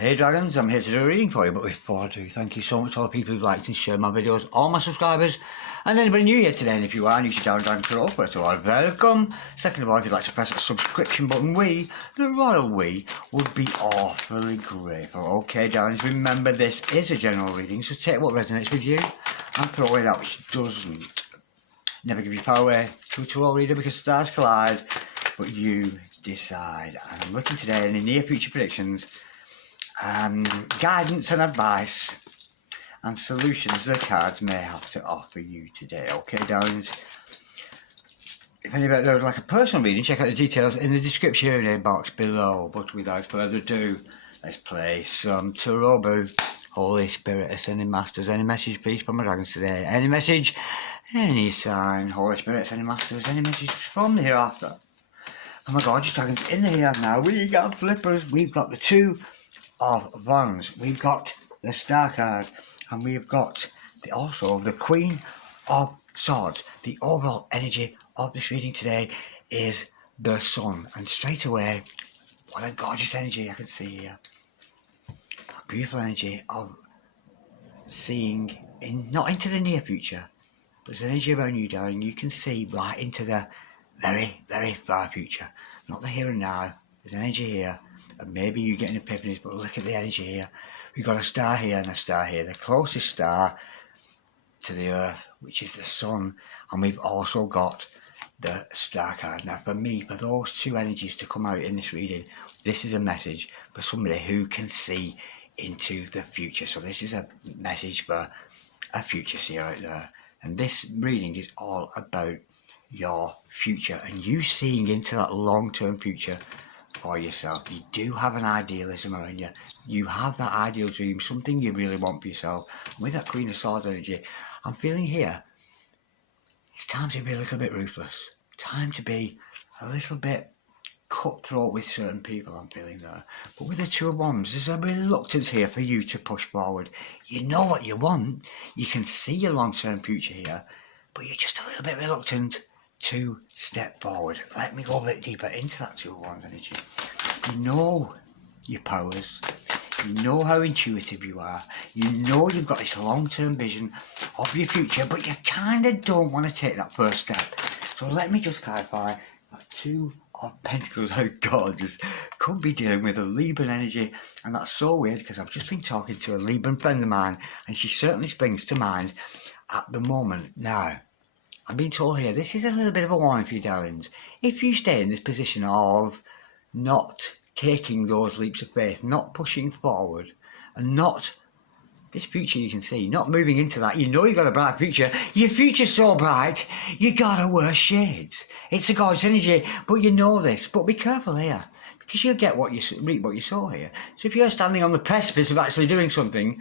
Hey Dragons, I'm here to do a reading for you, but before I do, thank you so much to all the people who've liked and shared my videos, all my subscribers, and anybody new here today. And if you are new to Darren Dragon Tarot, first of all, welcome. Second of all, if you'd like to press that subscription button, the royal we, would be awfully grateful. Okay, Darlings, remember this is a general reading, so take what resonates with you and throw away that which doesn't. Never give your power away. True to all reader, because stars collide, but you decide. And I'm looking today in the near future predictions, guidance and advice and solutions the cards may have to offer you today. Okay, darlings, if anybody would like a personal reading, check out the details in the description box below. But without further ado, let's play some tarot. Holy Spirit, Ascending Masters, any message please from my dragons today? Any message, any sign? Holy Spirit, Ascending Masters, any message from the hereafter? Oh my God, just dragons in the here now. We got flippers, we've got the Two of Wands, we've got the Star card, and we've got also the Queen of Swords. The overall energy of this reading today is the Sun, and straight away, what a gorgeous energy I can see here. A beautiful energy of seeing not into the near future, but there's an energy around you, darling. You can see right into the very, very far future, not the here and now. There's an energy here. And maybe you get an epiphanies, but look at the energy here. We've got a star here and a star here. The closest star to the Earth, which is the Sun. And we've also got the Star card. Now, for me, for those two energies to come out in this reading, this is a message for somebody who can see into the future. So this is a message for a future seer out there. And this reading is all about your future and you seeing into that long-term future for yourself. You do have an idealism around you. You have that ideal dream, something you really want for yourself. And with that Queen of Swords energy, I'm feeling here, it's time to be a little bit ruthless. Time to be a little bit cutthroat with certain people, I'm feeling there. But with the Two of Wands, there's a reluctance here for you to push forward. You know what you want. You can see your long-term future here, but you're just a little bit reluctant to step forward. Let me go a bit deeper into that Two of Wands energy. You know your powers. You know how intuitive you are. You know you've got this long-term vision of your future, but you kind of don't want to take that first step. So let me just clarify that Two of Pentacles, oh God, just could be dealing with a Libran energy. And that's so weird because I've just been talking to a Libran friend of mine and she certainly springs to mind at the moment. Now, I'm being told here, this is a little bit of a warning for you, darlings. If you stay in this position of not taking those leaps of faith, not pushing forward, and not this future you can see, not moving into that, you know you've got a bright future. Your future's so bright, you gotta wear shades. It's a gorgeous energy, but you know this. But be careful here, because you'll get what you reap, what you sow here. So if you're standing on the precipice of actually doing something,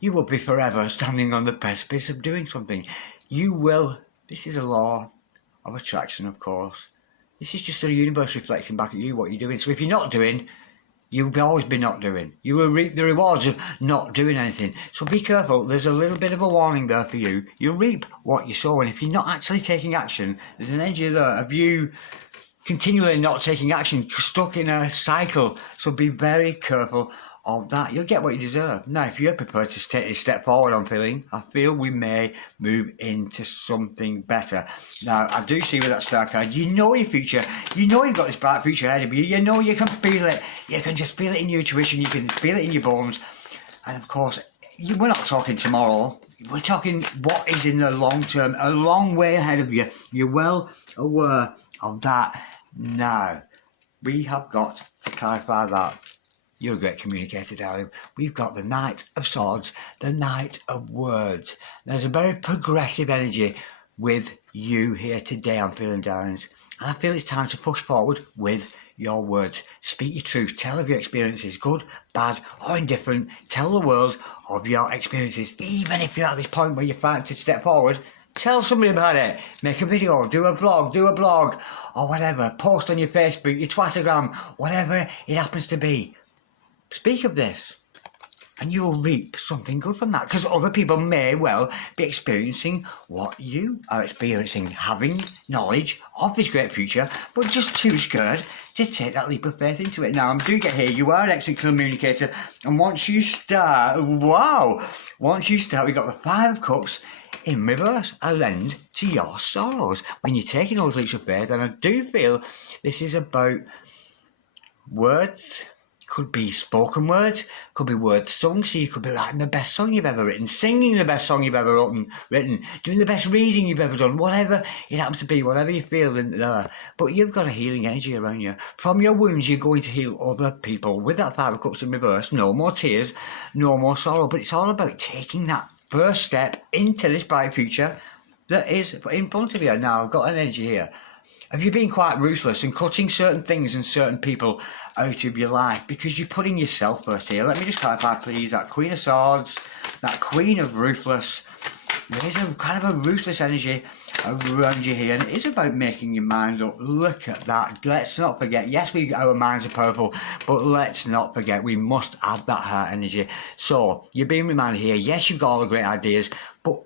you will be forever standing on the precipice of doing something. You will. This is a law of attraction, of course. This is just the universe reflecting back at you what you're doing. So if you're not doing, you'll always be not doing. You will reap the rewards of not doing anything. So be careful. There's a little bit of a warning there for you. You reap what you sow. And if you're not actually taking action, there's an energy there of you continually not taking action, stuck in a cycle. So be very careful of that. You'll get what you deserve. Now, if you're prepared to take a step forward, I feel we may move into something better. Now, I do see with that Star card, you know your future. You know you've got this bright future ahead of you. You know you can feel it. You can just feel it in your intuition. You can feel it in your bones. And of course, we're not talking tomorrow. We're talking what is in the long term, a long way ahead of you. You're well aware of that. Now, we have got to clarify that. You're a great communicator, darling. We've got the Knight of Swords, the Knight of Words. There's a very progressive energy with you here today, I'm feeling, darlings. And I feel it's time to push forward with your words. Speak your truth. Tell of your experiences, good, bad, or indifferent. Tell the world of your experiences. Even if you're at this point where you're fighting to step forward, tell somebody about it. Make a video, do a blog, or whatever. Post on your Facebook, your Twittergram, whatever it happens to be. Speak of this and you will reap something good from that, because other people may well be experiencing what you are experiencing, having knowledge of this great future, but just too scared to take that leap of faith into it. Now, I do get here, you are an excellent communicator, and once you start, we've got the Five of Cups in reverse, a lend to your sorrows. When you're taking those leaps of faith, and I do feel this is about words. Could be spoken words, could be words sung, so you could be writing the best song you've ever written, singing the best song you've ever written, doing the best reading you've ever done, whatever it happens to be, whatever you feel in there. But you've got a healing energy around you. From your wounds, you're going to heal other people. With that Five of Cups in reverse, no more tears, no more sorrow. But it's all about taking that first step into this bright future that is in front of you. Now, I've got an energy here. Have you been quite ruthless and cutting certain things and certain people out of your life because you're putting yourself first here? Let me just clarify, please. That Queen of Swords, that Queen of Ruthless. There is a kind of a ruthless energy around you here, and it is about making your mind up. Look at that. Let's not forget, yes, our minds are powerful, but let's not forget we must add that heart energy. So you're being reminded here, yes, you've got all the great ideas, but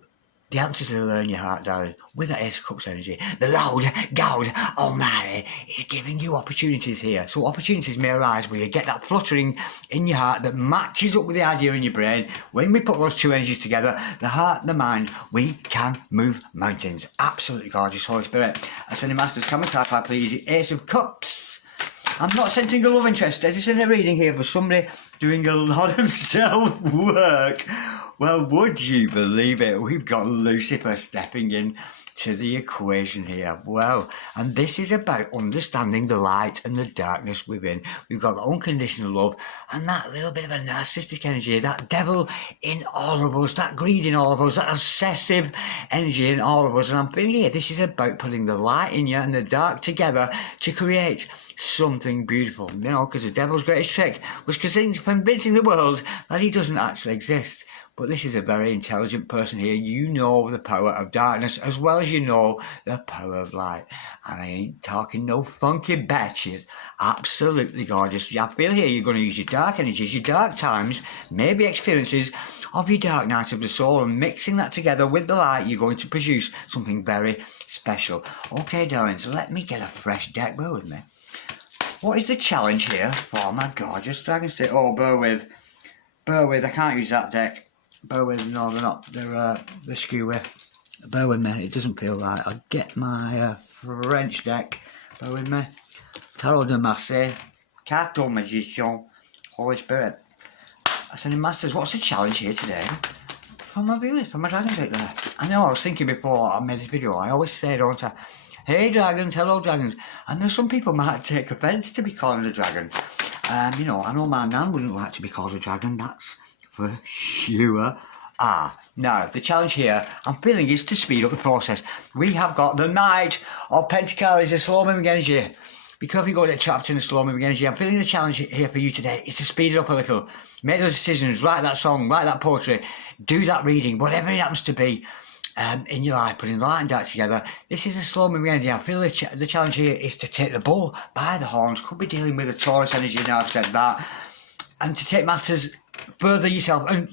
the answer to learn your heart, darling, with that Ace of Cups energy, the Lord God Almighty is giving you opportunities here. So opportunities may arise where you get that fluttering in your heart that matches up with the idea in your brain. When we put those two energies together, the heart and the mind, we can move mountains. Absolutely gorgeous, Holy Spirit. Ascending Masters, come and clarify, please, the Ace of Cups. I'm not sensing a love interest. Is this in a reading here for somebody doing a lot of self-work? Well, would you believe it? We've got Lucifer stepping in to the equation here. Well, and this is about understanding the light and the darkness within. We've got the unconditional love and that little bit of a narcissistic energy, that devil in all of us, that greed in all of us, that obsessive energy in all of us. And I'm feeling here, this is about putting the light in you and the dark together to create something beautiful. You know, because the devil's greatest trick was convincing the world that he doesn't actually exist. But this is a very intelligent person here. You know the power of darkness as well as you know the power of light. And I ain't talking no funky batshit. Absolutely gorgeous. Yeah, I feel here you're going to use your dark energies, your dark times, maybe experiences of your dark night of the soul, and mixing that together with the light, you're going to produce something very special. Okay, darlings, let me get a fresh deck. Bear with me. What is the challenge here for my gorgeous dragon state? Oh, bear with. I can't use that deck. Bear with, no, they're not. They're skewy. Bear with me, it doesn't feel right. I'll get my French deck. Bear with me. Tarot de Marseille, Carton Magician, Holy Spirit. Ascending Masters, what's the challenge here today? For my viewers, for my dragons out there. I know, I was thinking before I made this video, I always say, don't I? Hey dragons, hello dragons. I know some people might take offence to be calling a dragon. You know, I know my nan wouldn't like to be called a dragon, that's for sure. Now, the challenge here, I'm feeling, is to speed up the process. We have got the Knight of Pentacles, a slow moving energy. Because you go get trapped in a slow moving energy, I'm feeling the challenge here for you today is to speed it up a little. Make those decisions, write that song, write that poetry, do that reading, whatever it happens to be in your life, putting light and dark together. This is a slow moving energy. I feel the challenge here is to take the bull by the horns. Could be dealing with a Taurus energy now, I've said that. And to take matters further yourself and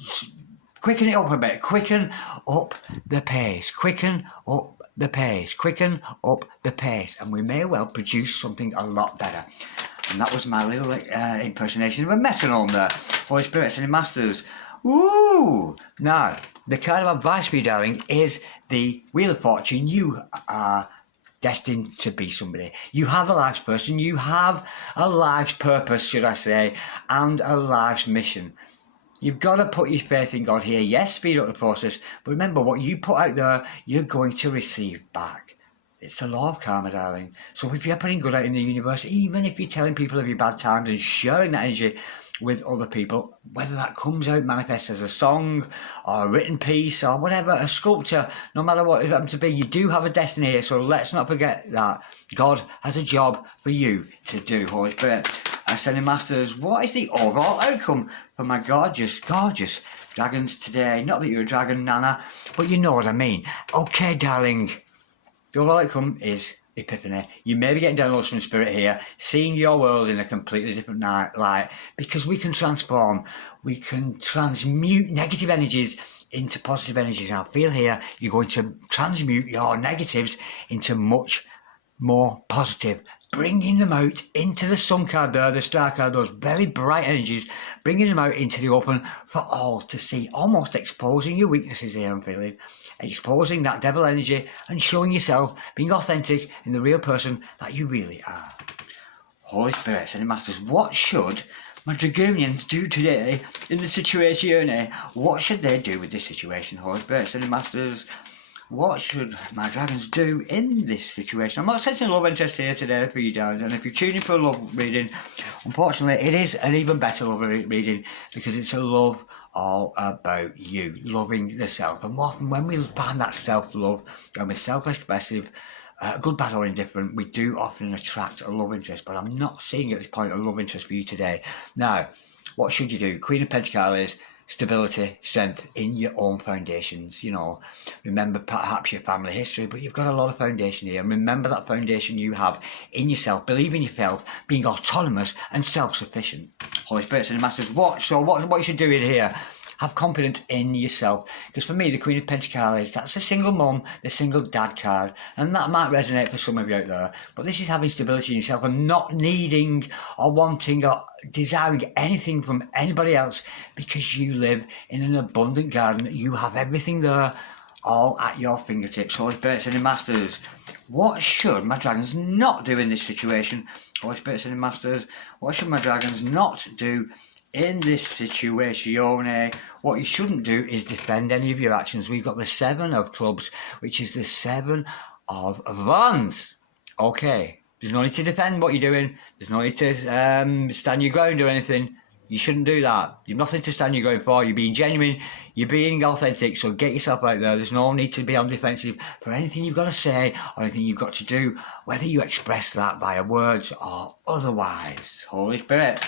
quicken it up a bit. Quicken up the pace. Quicken up the pace. Quicken up the pace. And we may well produce something a lot better. And that was my little impersonation of a metronome there. Holy Spirit, Ascending Masters. Ooh! Now, the kind of advice for you, darling, is the Wheel of Fortune. You are destined to be somebody. You have a life's person. You have a life's purpose, should I say, and a life's mission. You've got to put your faith in God here. Yes, speed up the process. But remember, what you put out there, you're going to receive back. It's the law of karma, darling. So if you're putting good out in the universe, even if you're telling people of your bad times and sharing that energy with other people, whether that comes out, manifests as a song or a written piece or whatever, a sculpture, no matter what it happens to be, you do have a destiny here. So let's not forget that God has a job for you to do. Holy Spirit, Ascending Masters, what is the overall outcome for my gorgeous, gorgeous dragons today? Not that you're a dragon, Nana, but you know what I mean. Okay, darling, the overall outcome is epiphany. You may be getting downloads from Spirit here, seeing your world in a completely different light, because we can transform, we can transmute negative energies into positive energies. And I feel here you're going to transmute your negatives into much more positive bringing them out into the sun card there, the star card, those very bright energies, bringing them out into the open for all to see, almost exposing your weaknesses here, I'm feeling, exposing that devil energy and showing yourself, being authentic in the real person that you really are. Holy Spirit, Sending Masters, what should my Dragonians do today in the situation? What should they do with this situation? Holy Spirit, Sending Masters, what should my dragons do in this situation? I'm not sensing love interest here today for you guys, and if you're tuning for a love reading, unfortunately it is an even better love reading because it's a love all about you, loving the self. And often when we find that self-love, when we're self-expressive, good, bad or indifferent, we do often attract a love interest, but I'm not seeing at this point a love interest for you today. Now, what should you do? Queen of Pentacles, stability, strength in your own foundations. You know, remember perhaps your family history, but you've got a lot of foundation here. And remember that foundation you have in yourself, believe in yourself, being autonomous and self-sufficient. Holy Spirit, Sending Masters, what you should do in here? Have confidence in yourself. Because for me, the Queen of Pentacles, that's a single mum, the single dad card. And that might resonate for some of you out there. But this is having stability in yourself and not needing or wanting or desiring anything from anybody else because you live in an abundant garden. You have everything there all at your fingertips. Holy Spirit, Sending Masters, what should my dragons not do in this situation? Holy Spirit, Sending Masters, what should my dragons not do in this situation? What you shouldn't do is defend any of your actions. We've got the 7 of clubs, which is the 7 of wands. Okay, there's no need to defend what you're doing. There's no need to stand your ground or anything. You shouldn't do that. You've nothing to stand your ground for. You're being genuine. You're being authentic. So get yourself out there. There's no need to be on defensive for anything you've got to say or anything you've got to do, whether you express that via words or otherwise. Holy Spirit,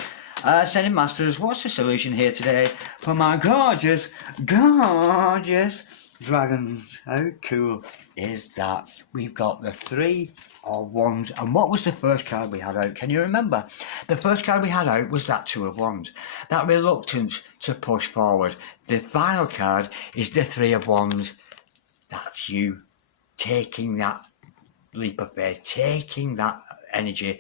Sending Masters, what's the solution here today for my gorgeous dragons? How cool is that? We've got the 3 of Wands, and what was the first card we had out? Can you remember? The first card we had out was that 2 of Wands, that reluctance to push forward. The final card is the 3 of Wands. That's you taking that leap of faith, taking that energy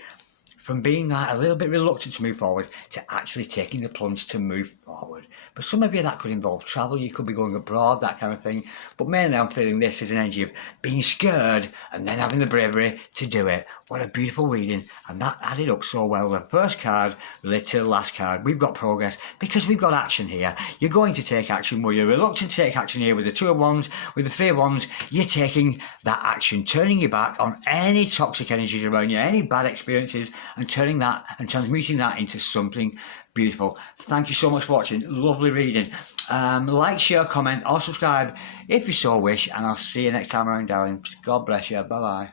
from being a little bit reluctant to move forward to actually taking the plunge to move forward. But some of you, that could involve travel. You could be going abroad, that kind of thing. But mainly I'm feeling this as an energy of being scared and then having the bravery to do it. What a beautiful reading. And that added up so well. The first card related to the last card. We've got progress because we've got action here. You're going to take action where you're reluctant to take action here with the 2 of Wands, with the 3 of Wands. You're taking that action, turning your back on any toxic energies around you, any bad experiences, and turning that and transmuting that into something beautiful. Thank you so much for watching. Lovely reading. Like, share, comment or subscribe if you so wish, and I'll see you next time around, darling. God bless you. Bye bye.